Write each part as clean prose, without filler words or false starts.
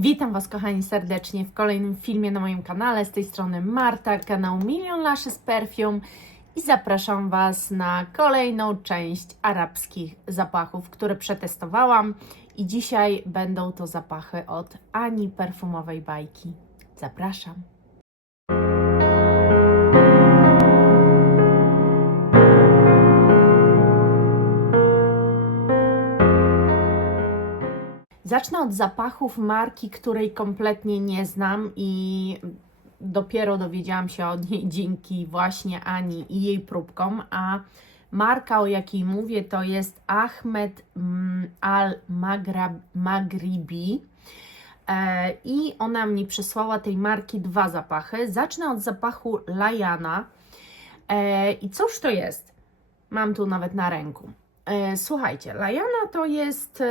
Witam Was, kochani, serdecznie w kolejnym filmie na moim kanale. Z tej strony Marta, kanał Million Lashes Perfume i zapraszam Was na kolejną część arabskich zapachów, które przetestowałam. I dzisiaj będą to zapachy od Ani Perfumowej Bajki. Zapraszam. Zacznę od zapachów marki, której kompletnie nie znam i dopiero dowiedziałam się o niej dzięki właśnie Ani i jej próbkom, a marka, o jakiej mówię, to jest Ahmed Al-Maghribi i ona mi przysłała tej marki dwa zapachy. Zacznę od zapachu Layana i cóż to jest? Mam tu nawet na ręku. Słuchajcie, Layana to jest...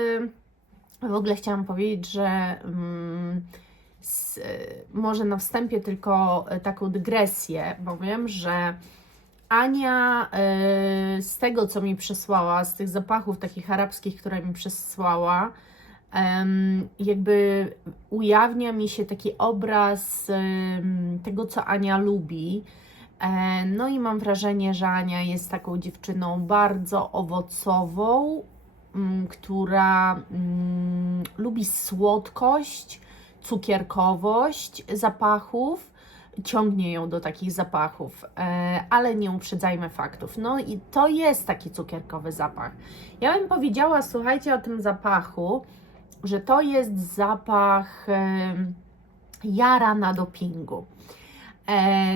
W ogóle chciałam powiedzieć, że może na wstępie tylko taką dygresję, bo wiem, że Ania z tego, co mi przysłała, z tych zapachów takich arabskich, które mi przysłała, jakby ujawnia mi się taki obraz tego, co Ania lubi. No i mam wrażenie, że Ania jest taką dziewczyną bardzo owocową, która lubi słodkość, cukierkowość zapachów, ciągnie ją do takich zapachów, ale nie uprzedzajmy faktów. No i to jest taki cukierkowy zapach. Ja bym powiedziała, słuchajcie, o tym zapachu, że to jest zapach Jara na dopingu.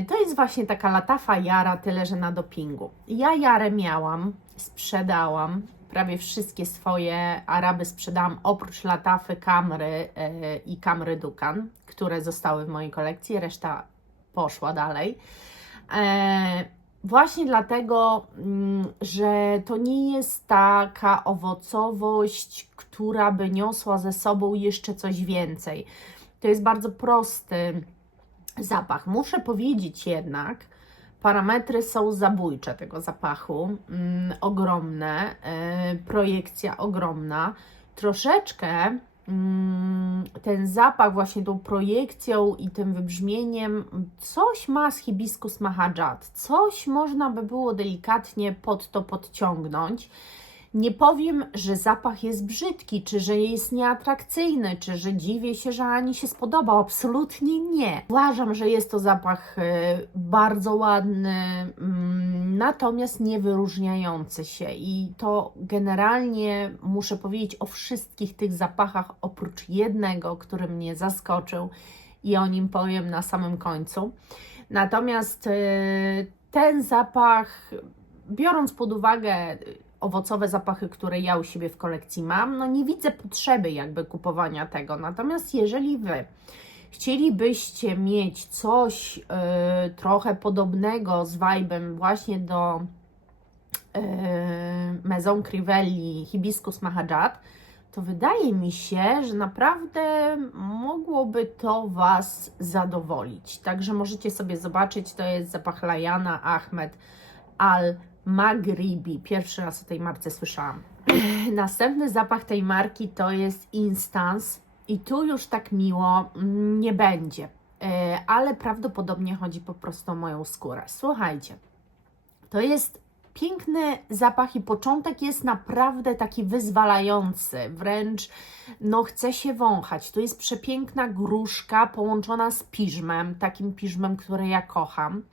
To jest właśnie taka latafa Jara, tyle że na dopingu. Ja Jarę miałam, sprzedałam, prawie wszystkie swoje Araby sprzedałam, oprócz latafy Camry i Camry Dukan, które zostały w mojej kolekcji, reszta poszła dalej. Właśnie dlatego, że to nie jest taka owocowość, która by niosła ze sobą jeszcze coś więcej. To jest bardzo prosty zapach. Muszę powiedzieć jednak, parametry są zabójcze tego zapachu, ogromne, projekcja ogromna. Troszeczkę ten zapach właśnie tą projekcją i tym wybrzmieniem coś ma z Hibiscus Mahajat, coś można by było delikatnie pod to podciągnąć. Nie powiem, że zapach jest brzydki, czy że jest nieatrakcyjny, czy że dziwię się, że Ani się spodobał. Absolutnie nie. Uważam, że jest to zapach bardzo ładny, natomiast nie wyróżniający się. I to generalnie muszę powiedzieć o wszystkich tych zapachach, oprócz jednego, który mnie zaskoczył i o nim powiem na samym końcu. Natomiast ten zapach, biorąc pod uwagę owocowe zapachy, które ja u siebie w kolekcji mam, no nie widzę potrzeby jakby kupowania tego. Natomiast jeżeli Wy chcielibyście mieć coś trochę podobnego z vibe'em właśnie do Maison Crivelli Hibiscus Mahajat, to wydaje mi się, że naprawdę mogłoby to Was zadowolić. Także możecie sobie zobaczyć, to jest zapach Layana Ahmed Al-Maghribi. Pierwszy raz o tej marce słyszałam. Następny zapach tej marki to jest Instance i tu już tak miło nie będzie, ale prawdopodobnie chodzi po prostu o moją skórę. Słuchajcie, to jest piękny zapach i początek jest naprawdę taki wyzwalający, wręcz no chce się wąchać. Tu jest przepiękna gruszka połączona z piżmem, takim piżmem, który ja kocham.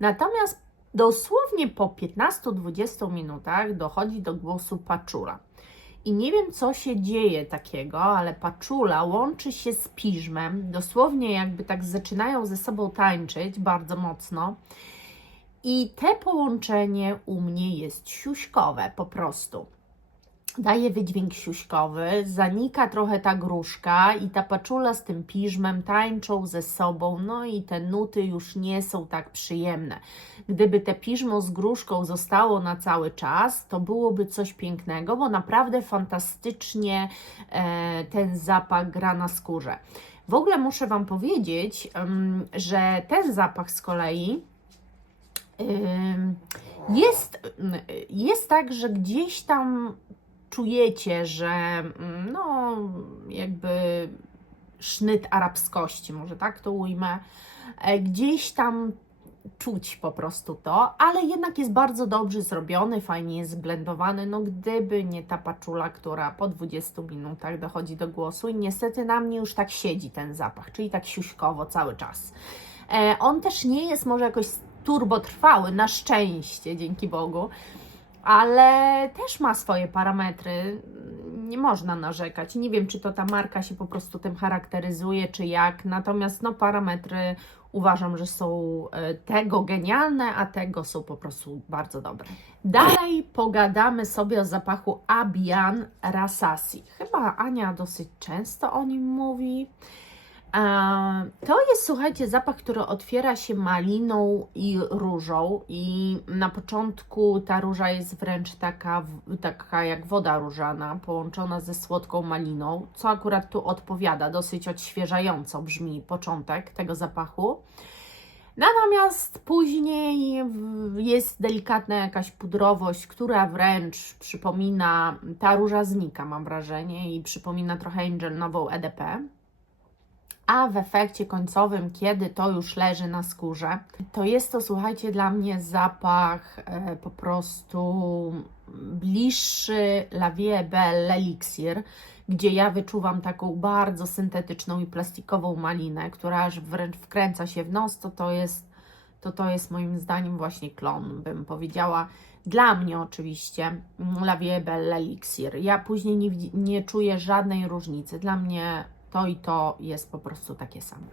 Natomiast dosłownie po 15-20 minutach dochodzi do głosu paczula. I nie wiem, co się dzieje takiego, ale paczula łączy się z piżmem, dosłownie jakby tak zaczynają ze sobą tańczyć bardzo mocno. I te połączenie u mnie jest siuśkowe po prostu. Daje wydźwięk siuśkowy, zanika trochę ta gruszka i ta paczula z tym piżmem tańczą ze sobą, no i te nuty już nie są tak przyjemne. Gdyby te piżmo z gruszką zostało na cały czas, to byłoby coś pięknego, bo naprawdę fantastycznie ten zapach gra na skórze. W ogóle muszę Wam powiedzieć, że ten zapach z kolei jest tak, że gdzieś tam czujecie, że no jakby sznyt arabskości, może tak to ujmę. Gdzieś tam czuć po prostu to, ale jednak jest bardzo dobrze zrobiony, fajnie jest zblendowany, no gdyby nie ta paczula, która po 20 minutach dochodzi do głosu i niestety na mnie już tak siedzi ten zapach, czyli tak siuśkowo cały czas. On też nie jest może jakoś turbotrwały, na szczęście, dzięki Bogu, ale też ma swoje parametry, nie można narzekać. Nie wiem, czy to ta marka się po prostu tym charakteryzuje, czy jak, natomiast no parametry uważam, że są tego genialne, a tego są po prostu bardzo dobre. Dalej pogadamy sobie o zapachu Abian Rasasi. Chyba Ania dosyć często o nim mówi. To jest, słuchajcie, zapach, który otwiera się maliną i różą i na początku ta róża jest wręcz taka jak woda różana, połączona ze słodką maliną, co akurat tu odpowiada, dosyć odświeżająco brzmi początek tego zapachu. Natomiast później jest delikatna jakaś pudrowość, która wręcz przypomina, ta róża znika, mam wrażenie, i przypomina trochę Angel nową EDP. A w efekcie końcowym, kiedy to już leży na skórze, to jest to, słuchajcie, dla mnie zapach po prostu bliższy La Vie Belle Elixir, gdzie ja wyczuwam taką bardzo syntetyczną i plastikową malinę, która aż wręcz wkręca się w nos, to jest moim zdaniem właśnie klon, bym powiedziała. Dla mnie oczywiście La Vie Belle Elixir. Ja później nie czuję żadnej różnicy. Dla mnie to i to jest po prostu takie same.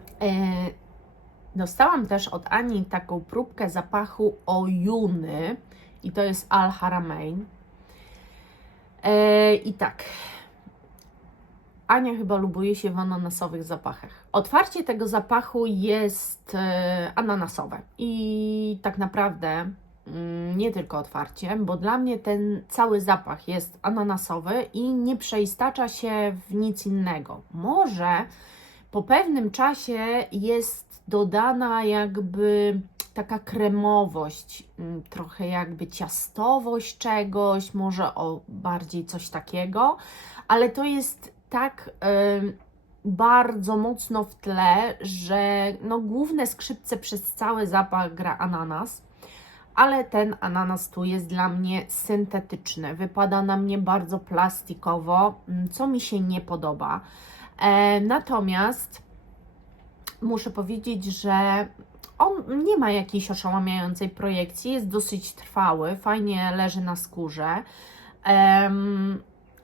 Dostałam też od Ani taką próbkę zapachu Ojuny i to jest Al Haramain. I tak, Ania chyba lubuje się w ananasowych zapachach. Otwarcie tego zapachu jest ananasowe i tak naprawdę nie tylko otwarcie, bo dla mnie ten cały zapach jest ananasowy i nie przeistacza się w nic innego. Może po pewnym czasie jest dodana jakby taka kremowość, trochę jakby ciastowość czegoś, może bardziej coś takiego, ale to jest tak bardzo mocno w tle, że no, główne skrzypce przez cały zapach gra ananas, ale ten ananas tu jest dla mnie syntetyczny, wypada na mnie bardzo plastikowo, co mi się nie podoba. Natomiast muszę powiedzieć, że on nie ma jakiejś oszałamiającej projekcji, jest dosyć trwały, fajnie leży na skórze,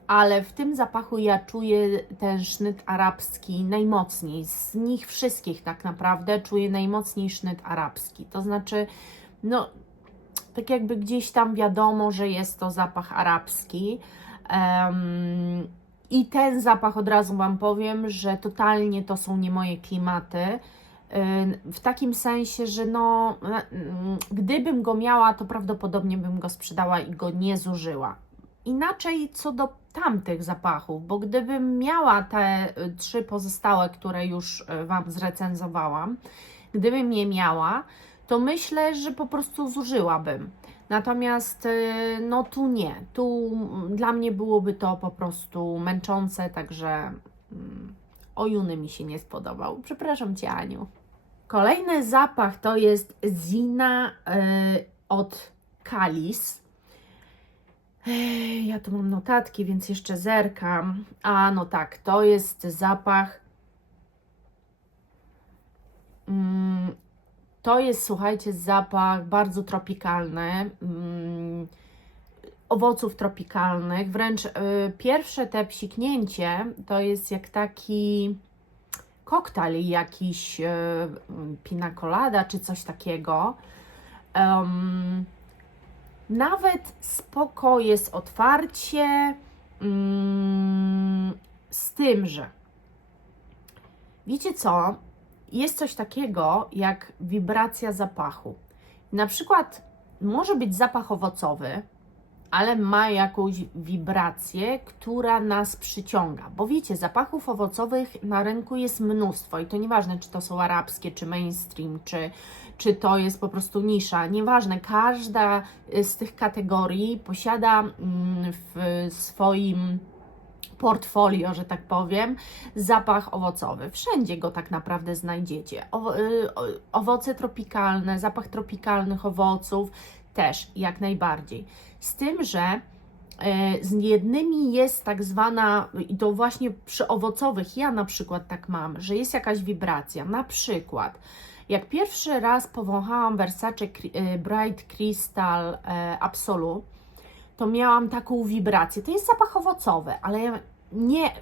ale w tym zapachu ja czuję ten sznyt arabski najmocniej, z nich wszystkich tak naprawdę czuję najmocniej sznyt arabski, to znaczy, no, tak jakby gdzieś tam wiadomo, że jest to zapach arabski. I ten zapach, od razu Wam powiem, że totalnie to są nie moje klimaty. W takim sensie, że no, gdybym go miała, to prawdopodobnie bym go sprzedała i go nie zużyła. Inaczej co do tamtych zapachów, bo gdybym miała te 3 pozostałe, które już Wam zrecenzowałam, gdybym je miała, to myślę, że po prostu zużyłabym. Natomiast no tu nie. Tu dla mnie byłoby to po prostu męczące, także Ojuny mi się nie spodobał. Przepraszam Cię, Aniu. Kolejny zapach to jest Zina od Kalis. Ja tu mam notatki, więc jeszcze zerkam. A no tak, to jest zapach. To jest, słuchajcie, zapach bardzo tropikalny, owoców tropikalnych, wręcz pierwsze te psiknięcie to jest jak taki koktajl jakiś, pina colada czy coś takiego. Nawet spoko jest otwarcie, z tym, że wiecie co? Jest coś takiego jak wibracja zapachu. Na przykład może być zapach owocowy, ale ma jakąś wibrację, która nas przyciąga. Bo wiecie, zapachów owocowych na rynku jest mnóstwo i to nieważne, czy to są arabskie, czy mainstream, czy to jest po prostu nisza. Nieważne, każda z tych kategorii posiada w swoim portfolio, że tak powiem, zapach owocowy. Wszędzie go tak naprawdę znajdziecie. Owoce tropikalne, zapach tropikalnych owoców też jak najbardziej. Z tym, że z jednymi jest tak zwana, i to właśnie przy owocowych, ja na przykład tak mam, że jest jakaś wibracja. Na przykład, jak pierwszy raz powąchałam Versace Bright Crystal Absolu, to miałam taką wibrację. To jest zapach owocowy, ale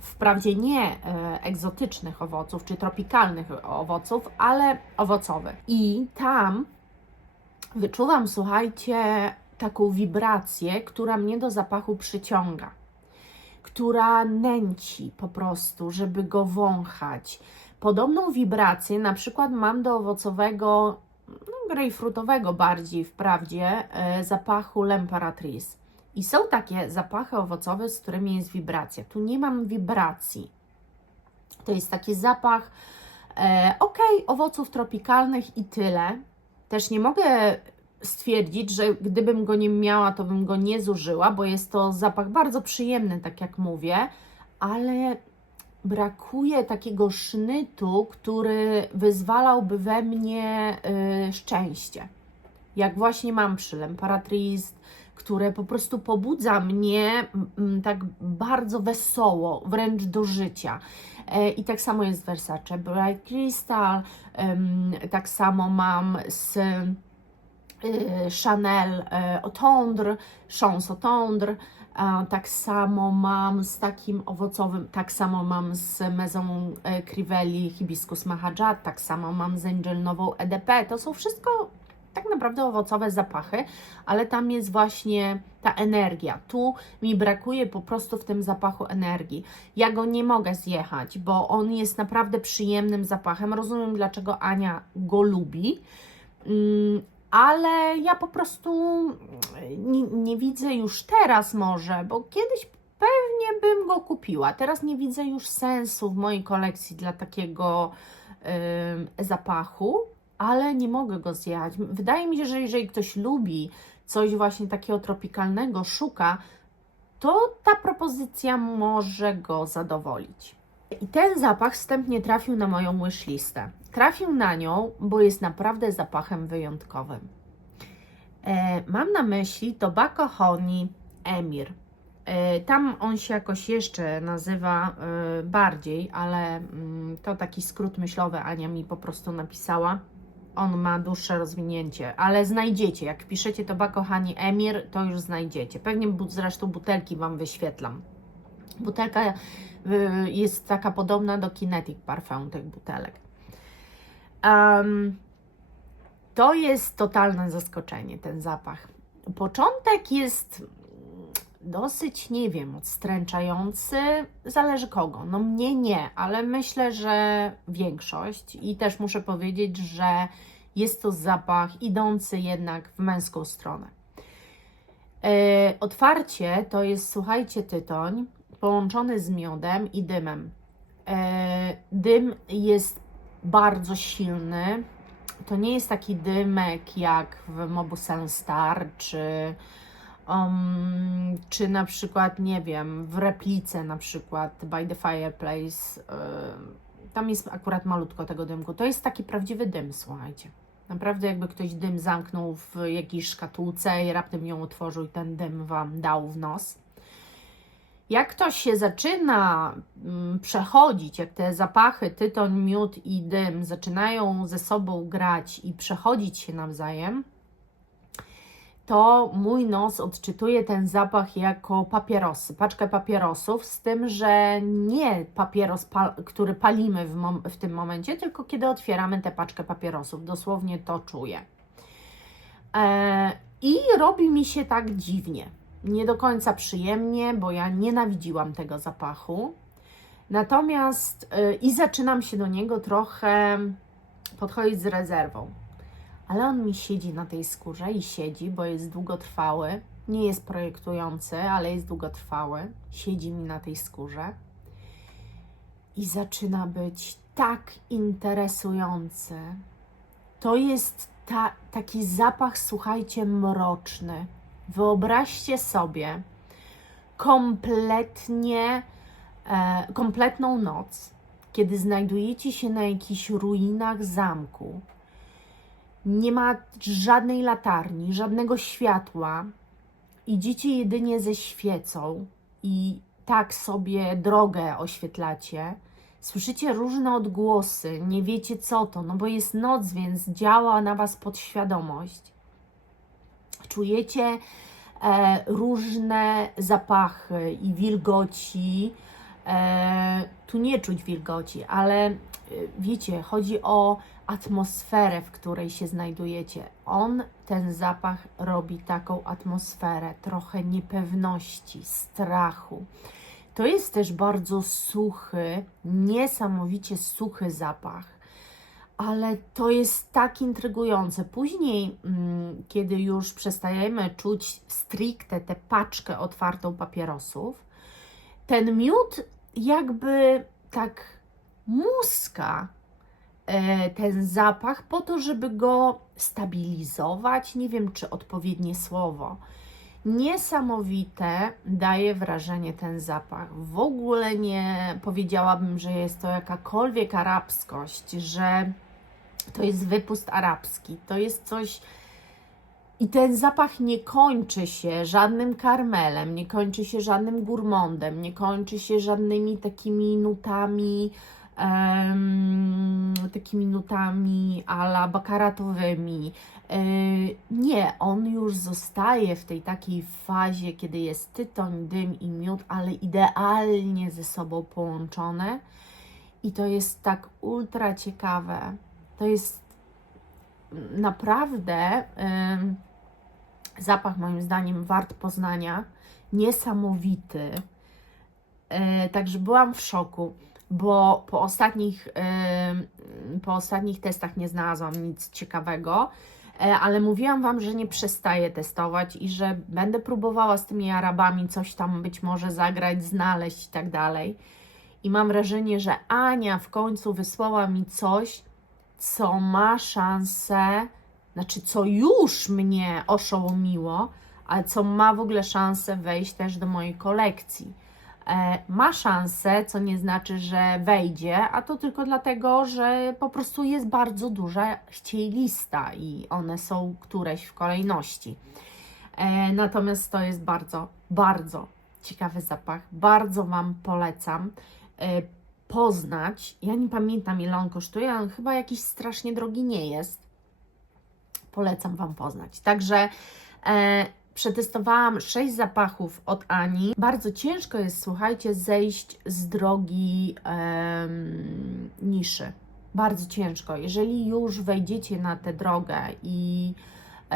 wprawdzie nie egzotycznych owoców czy tropikalnych owoców, ale owocowy. I tam wyczuwam, słuchajcie, taką wibrację, która mnie do zapachu przyciąga, która nęci po prostu, żeby go wąchać. Podobną wibrację na przykład mam do owocowego, grejpfrutowego bardziej wprawdzie, zapachu L'Impératrice. I są takie zapachy owocowe, z którymi jest wibracja. Tu nie mam wibracji. To jest taki zapach, owoców tropikalnych i tyle. Też nie mogę stwierdzić, że gdybym go nie miała, to bym go nie zużyła, bo jest to zapach bardzo przyjemny, tak jak mówię, ale brakuje takiego sznytu, który wyzwalałby we mnie szczęście. Jak właśnie mam przy L'Impératrice, które po prostu pobudza mnie tak bardzo wesoło, wręcz do życia. I tak samo jest Versace Bright Crystal, tak samo mam z Chanel Eau Tendre, Chance Eau Tendre, tak samo mam z takim owocowym, tak samo mam z Maison Crivelli Hibiscus Mahajat, tak samo mam z Angel nową EDP. To są wszystko tak naprawdę owocowe zapachy, ale tam jest właśnie ta energia. Tu mi brakuje po prostu w tym zapachu energii. Ja go nie mogę zjechać, bo on jest naprawdę przyjemnym zapachem. Rozumiem, dlaczego Ania go lubi, ale ja po prostu nie widzę już teraz może, bo kiedyś pewnie bym go kupiła. Teraz nie widzę już sensu w mojej kolekcji dla takiego zapachu, ale nie mogę go zjechać. Wydaje mi się, że jeżeli ktoś lubi coś właśnie takiego tropikalnego, szuka, to ta propozycja może go zadowolić. I ten zapach wstępnie trafił na moją wishlistę. Trafił na nią, bo jest naprawdę zapachem wyjątkowym. Mam na myśli Tobacco Honey Emir. Tam on się jakoś jeszcze nazywa bardziej, ale to taki skrót myślowy Ania mi po prostu napisała. On ma dłuższe rozwinięcie, ale znajdziecie. Jak piszecie Tobacco Honey Emir, to już znajdziecie. Pewnie zresztą butelki Wam wyświetlam. Butelka jest taka podobna do Kinetic Parfum tych butelek. To jest totalne zaskoczenie, ten zapach. Początek jest dosyć, nie wiem, odstręczający, zależy kogo. No mnie nie, ale myślę, że większość. I też muszę powiedzieć, że jest to zapach idący jednak w męską stronę. Otwarcie to jest, słuchajcie, tytoń połączony z miodem i dymem. Dym jest bardzo silny. To nie jest taki dymek jak w Mauboussin Star, czy na przykład, nie wiem, w Replice na przykład By the Fireplace. Tam jest akurat malutko tego dymku. To jest taki prawdziwy dym, słuchajcie. Naprawdę jakby ktoś dym zamknął w jakiejś szkatułce i raptem ją otworzył i ten dym Wam dał w nos. Jak ktoś się zaczyna przechodzić, jak te zapachy, tytoń, miód i dym zaczynają ze sobą grać i przechodzić się nawzajem, to mój nos odczytuje ten zapach jako papierosy, paczkę papierosów, z tym, że nie papieros, który palimy w tym momencie, tylko kiedy otwieramy tę paczkę papierosów. Dosłownie to czuję. I robi mi się tak dziwnie. Nie do końca przyjemnie, bo ja nienawidziłam tego zapachu. Natomiast i zaczynam się do niego trochę podchodzić z rezerwą. Ale on mi siedzi na tej skórze i siedzi, bo jest długotrwały. Nie jest projektujący, ale jest długotrwały. Siedzi mi na tej skórze. I zaczyna być tak interesujący. To jest taki zapach, słuchajcie, mroczny. Wyobraźcie sobie kompletnie kompletną noc, kiedy znajdujecie się na jakichś ruinach zamku, nie ma żadnej latarni, żadnego światła, idziecie jedynie ze świecą i tak sobie drogę oświetlacie, słyszycie różne odgłosy, nie wiecie co to, no bo jest noc, więc działa na Was podświadomość. Czujecie różne zapachy i wilgoci. Tu nie czuć wilgoci, ale wiecie, chodzi o atmosferę, w której się znajdujecie. Ten zapach robi taką atmosferę, trochę niepewności, strachu. To jest też bardzo suchy, niesamowicie suchy zapach, ale to jest tak intrygujące. Później, kiedy już przestajemy czuć stricte tę paczkę otwartą papierosów, ten miód jakby tak muska ten zapach po to, żeby go stabilizować. Nie wiem, czy odpowiednie słowo. Niesamowite daje wrażenie ten zapach. W ogóle nie powiedziałabym, że jest to jakakolwiek arabskość, że to jest wypust arabski. To jest coś. I ten zapach nie kończy się żadnym karmelem, nie kończy się żadnym gourmandem, nie kończy się żadnymi takimi nutami a la bakaratowymi. Nie, on już zostaje w tej takiej fazie, kiedy jest tytoń, dym i miód, ale idealnie ze sobą połączone. I to jest tak ultra ciekawe. To jest naprawdę zapach, moim zdaniem, wart poznania, niesamowity. Także byłam w szoku, bo po ostatnich testach nie znalazłam nic ciekawego, ale mówiłam Wam, że nie przestaję testować i że będę próbowała z tymi Arabami coś tam być może zagrać, znaleźć i tak dalej. I mam wrażenie, że Ania w końcu wysłała mi coś, co ma szansę, znaczy co już mnie oszołomiło, ale co ma w ogóle szansę wejść też do mojej kolekcji. Ma szansę, co nie znaczy, że wejdzie, a to tylko dlatego, że po prostu jest bardzo duża lista i one są któreś w kolejności. Natomiast to jest bardzo, bardzo ciekawy zapach. Bardzo Wam polecam poznać. Ja nie pamiętam, ile on kosztuje, ale chyba jakiś strasznie drogi nie jest. Polecam Wam poznać. Także przetestowałam 6 zapachów od Ani. Bardzo ciężko jest, słuchajcie, zejść z drogi niszy. Bardzo ciężko. Jeżeli już wejdziecie na tę drogę i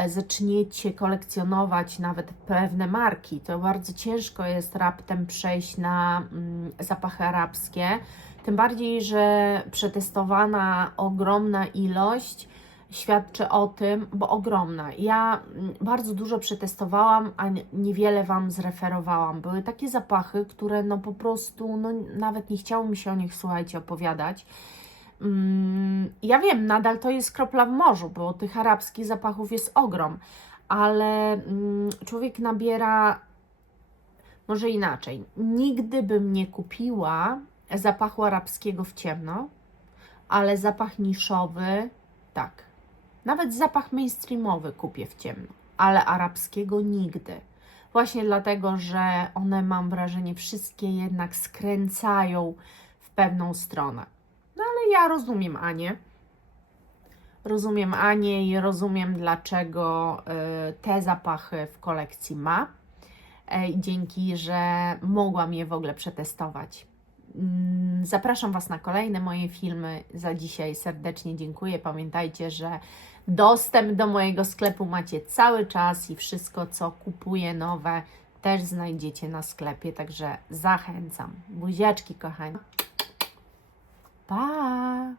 zaczniecie kolekcjonować nawet pewne marki, to bardzo ciężko jest raptem przejść na zapachy arabskie. Tym bardziej, że przetestowana ogromna ilość świadczy o tym, bo ogromna. Ja bardzo dużo przetestowałam, a niewiele Wam zreferowałam. Były takie zapachy, które no po prostu, no nawet nie chciało mi się o nich, słuchajcie, opowiadać. Ja wiem, nadal to jest kropla w morzu, bo tych arabskich zapachów jest ogrom, ale człowiek nabiera, może inaczej, nigdy bym nie kupiła zapachu arabskiego w ciemno, ale zapach niszowy, tak. Nawet zapach mainstreamowy kupię w ciemno, ale arabskiego nigdy. Właśnie dlatego, że one, mam wrażenie, wszystkie jednak skręcają w pewną stronę. No ale ja rozumiem Anię. Rozumiem Anię i rozumiem, dlaczego te zapachy w kolekcji ma. Dzięki, że mogłam je w ogóle przetestować. Zapraszam Was na kolejne moje filmy. Za dzisiaj serdecznie dziękuję. Pamiętajcie, że dostęp do mojego sklepu macie cały czas i wszystko, co kupuję nowe, też znajdziecie na sklepie. Także zachęcam. Buziaczki, kochani. Pa!